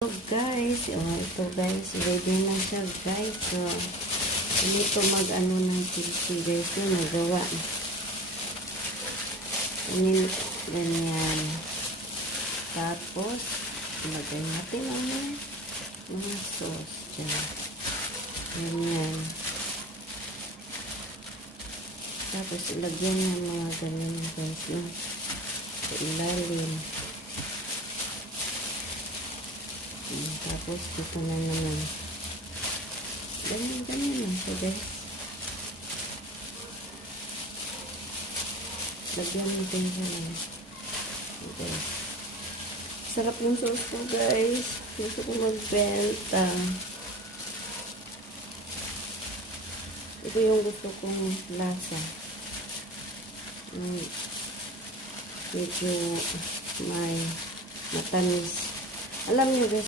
So guys, ito guys, ready na siya guys. So, dito mag-ano ng kimchi guys, yung nagawa. Ganyan. Tapos, ilagay natin ang mga sauce dyan. Ganyan. Tapos, ilagyan ng mga ganyan guys, no? Sa ilalim. Tapos, dito na naman. Ganyan lang siya guys. Lagyan natin siya lang. Okay. Sarap yung sauce ko guys. Gusto ko magbenta. Ito yung gusto kong lasa. Medyo may matamis. Alam niyo guys,